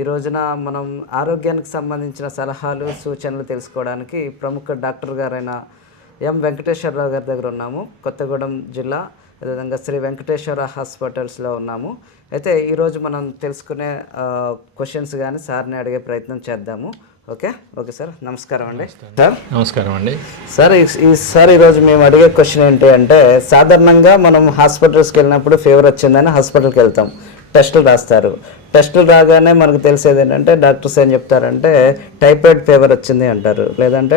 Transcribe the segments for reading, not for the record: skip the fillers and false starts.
ఈ రోజున మనం ఆరోగ్యానికి సంబంధించిన సలహాలు సూచనలు తెలుసుకోవడానికి ప్రముఖ డాక్టర్ గారైన ఎం వెంకటేశ్వరరావు గారి దగ్గర ఉన్నాము. కొత్తగూడెం జిల్లా, అదేవిధంగా శ్రీ వెంకటేశ్వర హాస్పిటల్స్లో ఉన్నాము. అయితే ఈరోజు మనం తెలుసుకునే క్వశ్చన్స్ కానీ సార్ని అడిగే ప్రయత్నం చేద్దాము. ఓకే సార్, నమస్కారం అండి. సార్ నమస్కారం అండి. సార్ ఈరోజు మేము అడిగే క్వశ్చన్ ఏంటి అంటే, సాధారణంగా మనం హాస్పిటల్స్కి వెళ్ళినప్పుడు ఫీవర్ వచ్చిందని హాస్పిటల్కి వెళ్తాం, టెస్టులు రాస్తారు. టెస్టులు రాగానే మనకు తెలిసేది ఏంటంటే డాక్టర్స్ ఏం చెప్తారంటే టైఫాయిడ్ ఫీవర్ వచ్చింది అంటారు, లేదంటే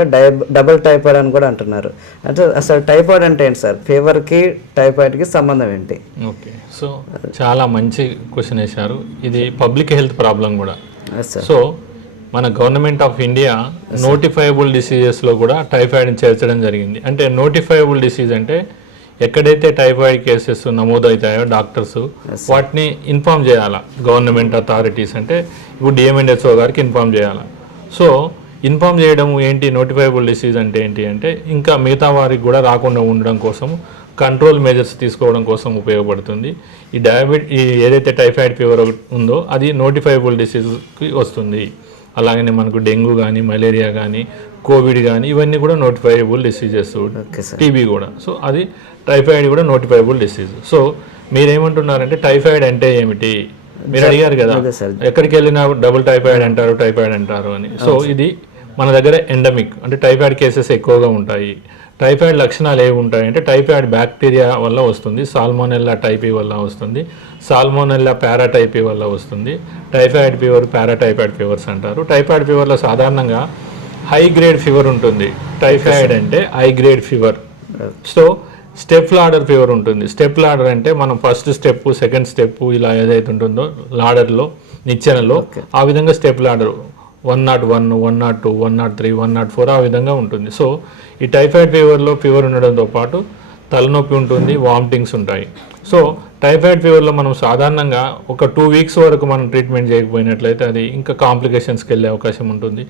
డబుల్ టైఫాయిడ్ అని కూడా అంటున్నారు. అంటే అసలు టైఫాయిడ్ అంటే ఏంటి సార్? ఫీవర్కి టైఫాయిడ్కి సంబంధం ఏంటి? ఓకే, సో చాలా మంచి క్వశ్చన్ వేశారు. ఇది పబ్లిక్ హెల్త్ ప్రాబ్లం కూడా. సో మన గవర్నమెంట్ ఆఫ్ ఇండియా నోటిఫైయబుల్ డిసీజెస్లో కూడా టైఫాయిడ్ని చేర్చడం జరిగింది. అంటే నోటిఫైయబుల్ డిసీజ్ అంటే ఎక్కడైతే టైఫాయిడ్ కేసెస్ నమోదవుతాయో డాక్టర్స్ వాటిని ఇన్ఫామ్ చేయాలా గవర్నమెంట్ అథారిటీస్, అంటే ఇప్పుడు డిఎంఎన్హెచ్ఓ గారికి ఇన్ఫామ్ చేయాలా. సో ఇన్ఫామ్ చేయడం ఏంటి, నోటిఫైయబుల్ డిసీజ్ అంటే ఏంటి అంటే ఇంకా మిగతా వారికి కూడా రాకుండా ఉండడం కోసం కంట్రోల్ మెజర్స్ తీసుకోవడం కోసం ఉపయోగపడుతుంది. ఈ ఏదైతే టైఫాయిడ్ ఫీవర్ ఉందో అది నోటిఫైయబుల్ డిసీజ్కి వస్తుంది. అలాగనే మనకు డెంగ్యూ కానీ, మలేరియా కానీ, కోవిడ్ కానీ ఇవన్నీ కూడా నోటిఫైయబుల్ డిసీజెస్. టీబీ కూడా. సో అది టైఫాయిడ్ కూడా నోటిఫైయబుల్ డిసీజ్. సో మీరేమంటున్నారంటే టైఫాయిడ్ అంటే ఏమిటి మీరు అడిగారు కదా, ఎక్కడికి వెళ్ళినా డబుల్ టైఫాయిడ్ అంటారు అని. సో ఇది మన దగ్గర ఎండమిక్, అంటే టైఫాయిడ్ కేసెస్ ఎక్కువగా ఉంటాయి. టైఫాయిడ్ లక్షణాలు ఏవి ఉంటాయి అంటే టైఫాయిడ్ బ్యాక్టీరియా వల్ల వస్తుంది, సాల్మోనెల్లా టైపీ వల్ల వస్తుంది, సాల్మోనెల్లా పారాటైపీ వల్ల వస్తుంది. టైఫాయిడ్ ఫీవర్ పారాటైఫాయిడ్ ఫీవర్స్ అంటారు. టైఫాయిడ్ ఫీవర్లో సాధారణంగా హై గ్రేడ్ ఫీవర్ ఉంటుంది. టైఫాయిడ్ అంటే high grade fever. So step ladder fever ఉంటుంది. స్టెప్ లాడర్ అంటే మనం ఫస్ట్ స్టెప్, సెకండ్ స్టెప్ ఇలా ఏదైతే ఉంటుందో లాడర్లో, నిచ్చెనలో, ఆ విధంగా స్టెప్ లాడర్ 101, 102, 103, 104 ఆ విధంగా ఉంటుంది. సో ఈ టైఫాయిడ్ ఫీవర్లో ఫీవర్ ఉండడంతో పాటు తలనొప్పి ఉంటుంది, వామిటింగ్స్ ఉంటాయి. సో టైఫాయిడ్ ఫీవర్లో మనం సాధారణంగా ఒక 2 వీక్స్ వరకు మనం ట్రీట్మెంట్ చేయకపోయినట్లయితే అది ఇంకా కాంప్లికేషన్స్కి వెళ్ళే అవకాశం ఉంటుంది.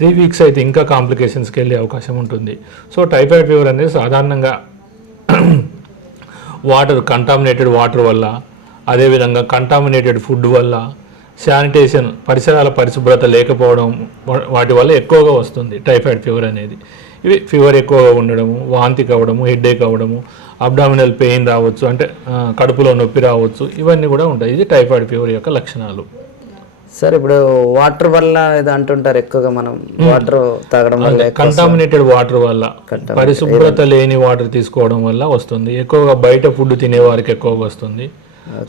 3 వీక్స్ అయితే ఇంకా కాంప్లికేషన్స్కి వెళ్ళే అవకాశం ఉంటుంది. సో టైఫాయిడ్ ఫీవర్ అనేది సాధారణంగా కంటామినేటెడ్ వాటర్ వల్ల, అదేవిధంగా కంటామినేటెడ్ ఫుడ్ వల్ల, శానిటేషన్ పరిసరాల పరిశుభ్రత లేకపోవడం వాటి వల్ల ఎక్కువగా వస్తుంది టైఫాయిడ్ ఫీవర్ అనేది. ఇవి ఫీవర్ ఎక్కువగా ఉండడము, వాంతి కావడము, హెడ్ఏక్ అవ్వడము, అబ్డామినల్ పెయిన్ రావచ్చు, అంటే కడుపులో నొప్పి రావచ్చు, ఇవన్నీ కూడా ఉంటాయి. ఇది టైఫాయిడ్ ఫీవర్ యొక్క లక్షణాలు. సార్ ఇప్పుడు వాటర్ వల్ల ఇది అంటుంటారు, ఎక్కువగా మనం వాటర్ తాగడం వల్ల, కంటామినేటెడ్ వాటర్ వల్ల, పరిశుభ్రత లేని వాటర్ తీసుకోవడం వల్ల వస్తుంది. ఎక్కువగా బయట ఫుడ్ తినే వారికి ఎక్కువగా వస్తుంది.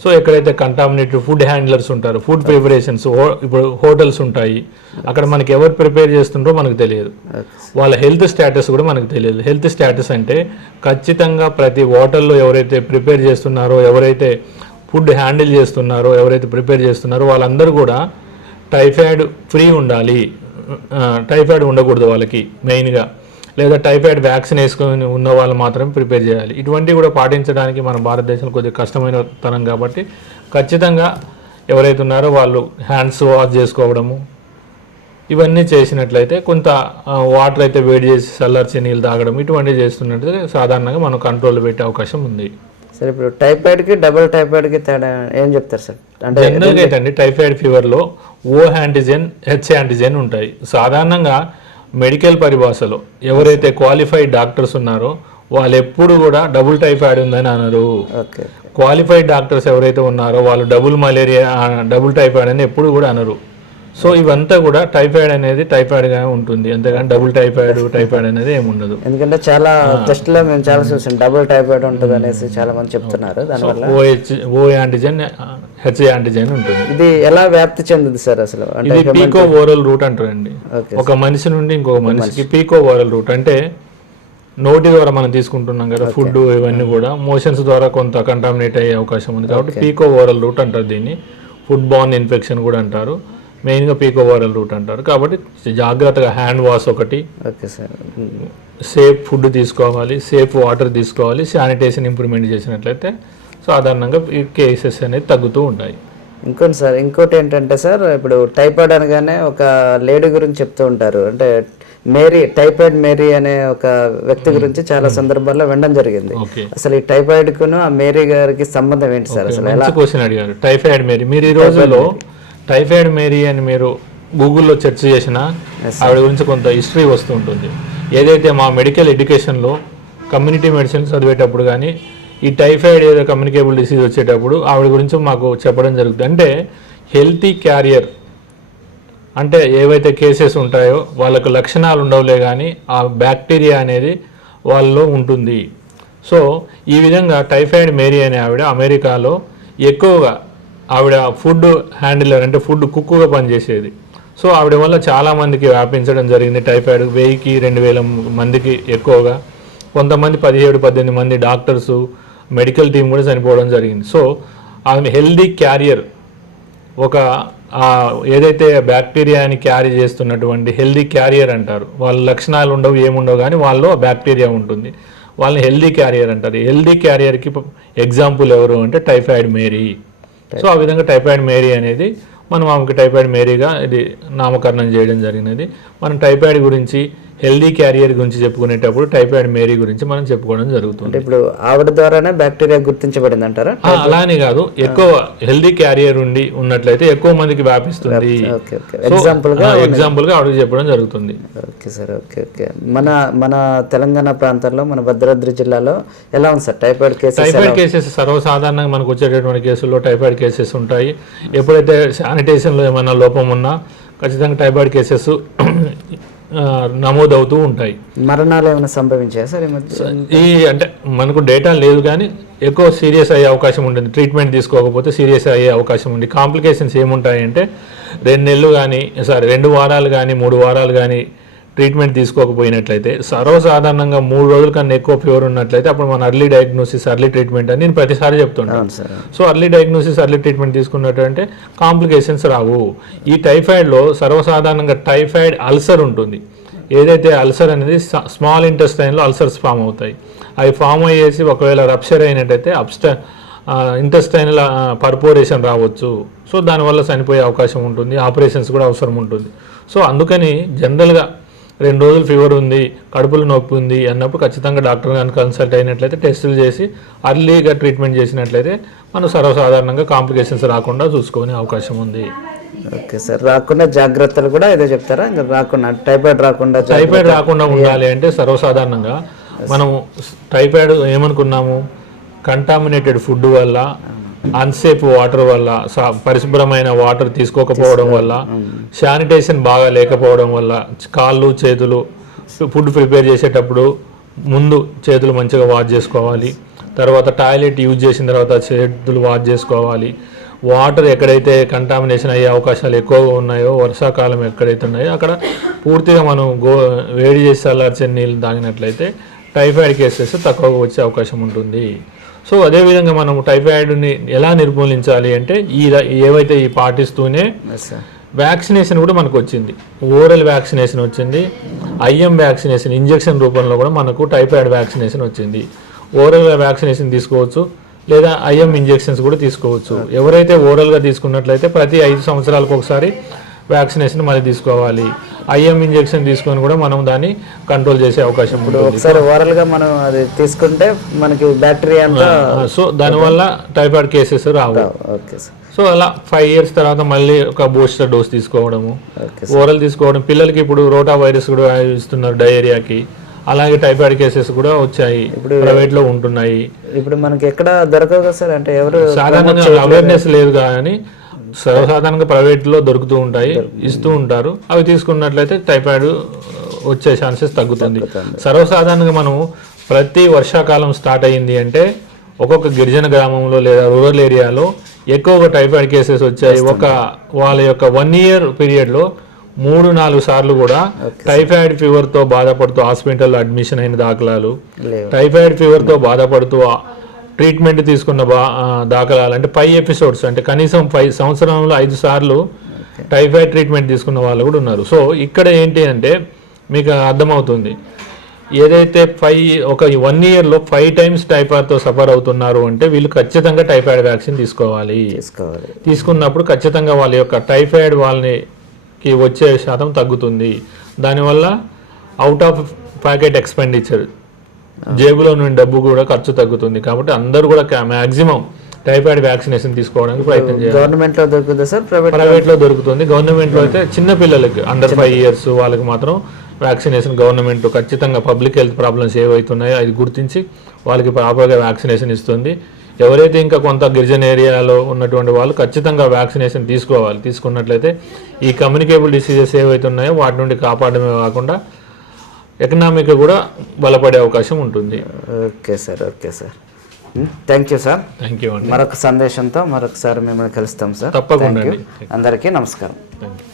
సో ఎక్కడైతే కంటామినేటెడ్ ఫుడ్ హ్యాండ్లర్స్ ఉంటారు, ఫుడ్ ప్రిపరేషన్స్, ఇప్పుడు హోటల్స్ ఉంటాయి, అక్కడ మనకి ఎవరు ప్రిపేర్ చేస్తుంటారో మనకు తెలియదు, వాళ్ళ హెల్త్ స్టేటస్ కూడా మనకు తెలియదు. హెల్త్ స్టేటస్ అంటే ఖచ్చితంగా ప్రతి హోటల్లో ఎవరైతే ప్రిపేర్ చేస్తున్నారో, ఎవరైతే ఫుడ్ హ్యాండిల్ చేస్తున్నారో, ఎవరైతే ప్రిపేర్ చేస్తున్నారో వాళ్ళందరూ కూడా టైఫాయిడ్ ఫ్రీ ఉండాలి. టైఫాయిడ్ ఉండకూడదు వాళ్ళకి మెయిన్గా, లేదా టైఫాయిడ్ వ్యాక్సిన్ వేసుకొని ఉన్న వాళ్ళు మాత్రమే ప్రిపేర్ చేయాలి. ఇటువంటివి కూడా పాటించడానికి మన భారతదేశంలో కొద్దిగా కష్టమైన తరం కాబట్టి ఖచ్చితంగా ఎవరైతే ఉన్నారో వాళ్ళు హ్యాండ్స్ వాష్ చేసుకోవడము ఇవన్నీ చేసినట్లయితే, కొంత వాటర్ అయితే వేడి చేసి చల్లార్చి నీళ్ళు తాగడం ఇటువంటివి చేస్తున్నట్లయితే సాధారణంగా మనం కంట్రోల్ పెట్టే అవకాశం ఉంది. సార్ ఇప్పుడు టైఫాయిడ్కి డబుల్ టైఫాయిడ్కి తేడా ఏం చెప్తారు సార్? అంటే జనరల్గా అయితే అండి టైఫాయిడ్ ఫీవర్లో ఓ యాంటీజెన్, హెచ్ యాంటీజెన్ ఉంటాయి. సాధారణంగా మెడికల్ పరిభాషలో ఎవరైతే క్వాలిఫైడ్ డాక్టర్స్ ఉన్నారో వాళ్ళు ఎప్పుడు కూడా డబుల్ టైఫాయిడ్ ఉందని అనరు. క్వాలిఫైడ్ డాక్టర్స్ ఎవరైతే ఉన్నారో వాళ్ళు డబుల్ మలేరియా, డబుల్ టైఫాయిడ్ అని ఎప్పుడు కూడా అనరు. సో ఇవంతా కూడా టైఫాయిడ్ అనేది టైఫాయిడ్గా ఉంటుంది, అంతేగాని డబుల్ టైఫాయిడ్ అనేది ఏమి ఉండదు. ఎందుకంటే చాలా టెస్ట్లో మేము చాలా చూసాం డబుల్ టైఫాయిడ్ ఉంటుంది అనేసి చాలా మంది చెప్తున్నారు. దానివల్ల ఓ యాంటీజెన్, హెచ్ యాంటీజెన్ ఉంటుంది. ఇది ఎలా వ్యాప్తి చెందుతుంది సార్ అసలు? ఇది పీకో ఓరల్ రూట్ అంటారండి. ఒక మనిషి నుండి ఇంకొక మనిషికి పీకో ఓరల్ రూట్ అంటే నోటి ద్వారా మనం తీసుకుంటున్నాం కదా ఫుడ్, ఇవన్నీ కూడా మోషన్స్ ద్వారా కొంత కంటామినేట్ అయ్యే అవకాశం ఉంది కాబట్టి పీకో ఓరల్ రూట్ అంటారు. దీన్ని ఫుడ్ బార్న్ ఇన్ఫెక్షన్ కూడా అంటారు, మెయిన్గా పీకో ఓరల్ రూట్ అంటారు. కాబట్టి జాగ్రత్తగా హ్యాండ్ వాష్ ఒకటి, సేఫ్ ఫుడ్ తీసుకోవాలి, సేఫ్ వాటర్ తీసుకోవాలి, శానిటేషన్ ఇంప్రూవ్మెంట్ చేసినట్లయితే సాధారణంగా ఈ కేసెస్ అనేది తగ్గుతూ ఉంటాయి. ఇంకోటి ఏంటంటే సార్, ఇప్పుడు టైఫాయిడ్ అనగానే ఒక లేడీ గురించి చెప్తూ ఉంటారు. అంటే టైఫాయిడ్ మేరీ అనే ఒక వ్యక్తి గురించి చాలా సందర్భాల్లో వినడం జరిగింది. అసలు ఈ టైఫాయిడ్ కును ఆ మేరీ గారికి సంబంధం ఏంటి సార్? అసలు క్వశ్చన్ అడిగారు. టైఫాయిడ్ మేరీ, మీరు ఈ రోజుల్లో టైఫాయిడ్ మేరీ అని మీరు గూగుల్లో సెర్చ్ చేసినా ఆవిడ గురించి కొంత హిస్టరీ వస్తూ ఉంటుంది. ఏదైతే మా మెడికల్ ఎడ్యుకేషన్లో కమ్యూనిటీ మెడిసిన్ చదివేటప్పుడు కానీ ఈ టైఫాయిడ్ ఏదో కమ్యూనికేబుల్ డిసీజ్ వచ్చేటప్పుడు ఆవిడ గురించి మాకు చెప్పడం జరుగుతుంది. అంటే హెల్తీ క్యారియర్ అంటే ఏవైతే కేసెస్ ఉంటాయో వాళ్ళకు లక్షణాలు ఉండవులే కానీ ఆ బ్యాక్టీరియా అనేది వాళ్ళలో ఉంటుంది. సో ఈ విధంగా టైఫాయిడ్ మేరీ అనే ఆవిడ అమెరికాలో ఎక్కువగా ఆవిడ ఫుడ్ హ్యాండిలర్ అంటే ఫుడ్ కుక్కుగా పనిచేసేది. సో ఆవిడ వల్ల చాలామందికి వ్యాపించడం జరిగింది టైఫాయిడ్. 1000కి 2000 మందికి ఎక్కువగా, కొంతమంది 17-18 మంది డాక్టర్సు మెడికల్ టీం కూడా చనిపోవడం జరిగింది. సో ఆమె హెల్దీ క్యారియర్, ఒక ఏదైతే బ్యాక్టీరియాని క్యారీ చేస్తున్నటువంటి హెల్దీ క్యారియర్ అంటారు. వాళ్ళ లక్షణాలు ఉండవు, ఏముండవు, కానీ వాళ్ళలో బ్యాక్టీరియా ఉంటుంది. వాళ్ళని హెల్దీ క్యారియర్ అంటారు. హెల్దీ క్యారియర్కి ఎగ్జాంపుల్ ఎవరు అంటే టైఫాయిడ్ మేరీ. సో ఆ విధంగా టైఫాయిడ్ మేరీ అనేది మనం ఆమెకి టైఫాయిడ్ మేరీగా ఇది నామకరణం చేయడం జరిగినది. మనం టైఫాయిడ్ గురించి, హెల్దీ క్యారియర్ గురించి చెప్పుకునేటప్పుడు టైఫాయిడ్ మేరీ గురించి మనం చెప్పుకోవడం జరుగుతుంది. ఇప్పుడు ఆవిడ ద్వారానే బ్యాక్టీరియా గుర్తించబడింది అంటారా? అలానే కాదు, ఎక్కువ హెల్దీ క్యారియర్ ఉన్నట్లయితే ఎక్కువ మందికి వ్యాపిస్తుంది. ఎగ్జాంపుల్ గా ఆవిడకి చెప్పడం జరుగుతుంది. Okay sir, okay okay. మన తెలంగాణ ప్రాంతంలో, మన భద్రాద్రి జిల్లాలో ఎలా ఉంది sir typhoid cases? Typhoid cases సర్వసాధారణంగా మనకు వచ్చేటటువంటి కేసుల్లో టైఫాయిడ్ కేసెస్ ఉంటాయి. ఎప్పుడైతే శానిటేషన్లో ఏమైనా లోపం ఉన్నా ఖచ్చితంగా టైఫాయిడ్ కేసెస్ నమోదవుతూ ఉంటాయి. మరణాలు ఏమైనా సంభవించాయా సార్? ఈ అంటే మనకు డేటా లేదు, కానీ ఎక్కువ సీరియస్ అయ్యే అవకాశం ఉంటుంది. ట్రీట్మెంట్ తీసుకోకపోతే సీరియస్ అయ్యే అవకాశం ఉంది. కాంప్లికేషన్స్ ఏముంటాయంటే 2 నెలలు కానీ 2 వారాలు కానీ 3 వారాలు కానీ ట్రీట్మెంట్ తీసుకోకపోయినట్లయితే, సర్వసాధారణంగా 3 రోజుల కన్నా ఎక్కువ ఫీవర్ ఉన్నట్లయితే అప్పుడు మన అర్లీ డయాగ్నోసిస్, అర్లీ ట్రీట్మెంట్ అని నేను ప్రతిసారి చెప్తుంటాను. So early diagnosis, early treatment తీసుకున్నట్టు కాంప్లికేషన్స్ రావు. ఈ టైఫాయిడ్లో సర్వసాధారణంగా టైఫాయిడ్ అల్సర్ ఉంటుంది. ఏదైతే అల్సర్ అనేది స్మాల్ ఇంటెస్టైన్లో అల్సర్స్ ఫామ్ అవుతాయి. అవి ఫామ్ అయ్యేసి ఒకవేళ రప్చర్ అయినట్టయితే ఇంటెస్టైనల్ పర్పోరేషన్ రావచ్చు. సో దానివల్ల చనిపోయే అవకాశం ఉంటుంది. ఆపరేషన్స్ కూడా అవసరం ఉంటుంది. సో అందుకని జనరల్గా 2 రోజులు ఫీవర్ ఉంది, కడుపులో నొప్పి ఉంది అన్నప్పుడు ఖచ్చితంగా డాక్టర్ గారిని కన్సల్ట్ అయినట్లయితే, టెస్టులు చేసి అర్లీగా ట్రీట్మెంట్ చేసినట్లయితే మనం సర్వసాధారణంగా కాంప్లికేషన్స్ రాకుండా చూసుకునే అవకాశం ఉంది. Okay sir. రాకుండా జాగ్రత్తలు కూడా ఏదో చెప్తారా? రాకుండా టైఫాయిడ్ రాకుండా ఉండాలి అంటే సర్వసాధారణంగా మనం టైఫాయిడ్ ఏమనుకున్నాము, కంటామినేటెడ్ ఫుడ్ వల్ల, అన్సేఫ్ వాటర్ వల్ల, పరిశుభ్రమైన వాటర్ తీసుకోకపోవడం వల్ల, శానిటేషన్ బాగా లేకపోవడం వల్ల, కాళ్ళు చేతులు ఫుడ్ ప్రిపేర్ చేసేటప్పుడు ముందు చేతులు మంచిగా వాష్ చేసుకోవాలి. తర్వాత టాయిలెట్ యూజ్ చేసిన తర్వాత చేతులు వాష్ చేసుకోవాలి. వాటర్ ఎక్కడైతే కంటామినేషన్ అయ్యే అవకాశాలు ఎక్కువగా ఉన్నాయో, వర్షాకాలం ఎక్కడైతే ఉన్నాయో అక్కడ పూర్తిగా మనం వేడి చేసి చల్లార్చే నీళ్ళు తాగినట్లయితే టైఫాయిడ్ కేసెస్ తక్కువగా వచ్చే అవకాశం ఉంటుంది. సో అదేవిధంగా మనం టైఫాయిడ్ని ఎలా నిర్మూలించాలి అంటే ఏవైతే పాటిస్తూనే వ్యాక్సినేషన్ కూడా మనకు వచ్చింది. ఓరల్ వ్యాక్సినేషన్ వచ్చింది, ఐఎం వ్యాక్సినేషన్ ఇంజెక్షన్ రూపంలో కూడా మనకు టైఫాయిడ్ వ్యాక్సినేషన్ వచ్చింది. ఓరల్ వ్యాక్సినేషన్ తీసుకోవచ్చు, లేదా ఐఎం ఇంజెక్షన్స్ కూడా తీసుకోవచ్చు. ఎవరైతే ఓరల్గా తీసుకున్నట్లయితే ప్రతి 5 సంవత్సరాలకు ఒకసారి వ్యాక్సినేషన్ మళ్ళీ తీసుకోవాలి. ఐఎం ఇంజెక్షన్ తీసుకొని కూడా మనం దాన్ని కంట్రోల్ చేసే అవకాశం ఉంటుంది. ఒకసారి ఓరల్గా మనం అది తీసుకుంటే మనకి బ్యాక్టీరియా అంతా, సో దానివల్ల టైఫాయిడ్ కేసెస్ రావు. సో అలా 5 years తర్వాత మళ్ళీ ఒక బూస్టర్ డోస్ తీసుకోవడము, ఓరల్ తీసుకోవడం. పిల్లలకి ఇప్పుడు రోటా వైరస్ కూడా ఇస్తున్నారు డయేరియాకి. అలాగే టైఫాయిడ్ కేసెస్ కూడా వచ్చాయి, ప్రైవేట్ లో ఉంటున్నాయి. ఇప్పుడు మనకి ఎక్కడ దొరకవు కదా సార్? అంటే ఎవరు సాధారణంగా అవేర్నెస్ లేదు, కానీ సర్వసాధారణంగా ప్రైవేట్లో దొరుకుతూ ఉంటాయి, ఇస్తూ ఉంటారు. అవి తీసుకున్నట్లయితే టైఫాయిడ్ వచ్చే ఛాన్సెస్ తగ్గుతుంది. సర్వసాధారణంగా మనం ప్రతి వర్షాకాలం స్టార్ట్ అయ్యింది అంటే ఒక్కొక్క గిరిజన గ్రామంలో లేదా రూరల్ ఏరియాలో ఎక్కువగా టైఫాయిడ్ కేసెస్ వచ్చాయి. వాళ్ళ యొక్క 1 year పీరియడ్లో 3-4 సార్లు కూడా టైఫాయిడ్ ఫీవర్తో బాధపడుతూ హాస్పిటల్లో అడ్మిషన్ అయిన దాఖలాలు, టైఫాయిడ్ ఫీవర్తో బాధపడుతూ ట్రీట్మెంట్ తీసుకున్న దాఖలాలు, అంటే 5 episodes అంటే కనీసం 5 సంవత్సరంలో 5 సార్లు టైఫాయిడ్ ట్రీట్మెంట్ తీసుకున్న వాళ్ళు కూడా ఉన్నారు. సో ఇక్కడ ఏంటి అంటే మీకు అర్థమవుతుంది, ఏదైతే 1 yearలో 5 times టైఫాయిడ్తో సఫర్ అవుతున్నారు అంటే వీళ్ళు ఖచ్చితంగా టైఫాయిడ్ వ్యాక్సిన్ తీసుకోవాలి. తీసుకున్నప్పుడు ఖచ్చితంగా వాళ్ళ యొక్క టైఫాయిడ్ వాళ్ళకి వచ్చే శాతం తగ్గుతుంది. దానివల్ల అవుట్ ఆఫ్ ప్యాకెట్ ఎక్స్పెండిచర్, జేబులో నుండి డబ్బు కూడా ఖర్చు తగ్గుతుంది. కాబట్టి అందరూ కూడా మ్యాక్సిమం టైఫాయిడ్ వ్యాక్సినేషన్ తీసుకోవడానికి ప్రయత్నం చేయాలి. గవర్నమెంట్లో దొరుకుతుందా సార్? ప్రైవేట్లో దొరుకుతుంది. గవర్నమెంట్లో అయితే చిన్న పిల్లలకి అండర్ 5 years వాళ్ళకి మాత్రం వ్యాక్సినేషన్ గవర్నమెంట్ ఖచ్చితంగా పబ్లిక్ హెల్త్ ప్రాబ్లమ్స్ ఏవైతున్నాయో అది గుర్తించి వాళ్ళకి ప్రాపర్గా వ్యాక్సినేషన్ ఇస్తుంది. ఎవరైతే ఇంకా కొంత గిరిజన ఏరియాలో ఉన్నటువంటి వాళ్ళు ఖచ్చితంగా వ్యాక్సినేషన్ తీసుకోవాలి. తీసుకున్నట్లయితే ఈ కమ్యూనికేబుల్ డిసీజెస్ ఏవైతే ఉన్నాయో వాటి నుండి కాపాడమే కాకుండా ఎకనామిక్ కూడా బలపడే అవకాశం ఉంటుంది. Okay sir, okay sir, thank you sir. Thank you అండి. మరొక సందేశంతో మరొకసారి మిమ్మల్ని కలుస్తాం సార్. తప్పకుండా. అందరికీ నమస్కారం. Thank you.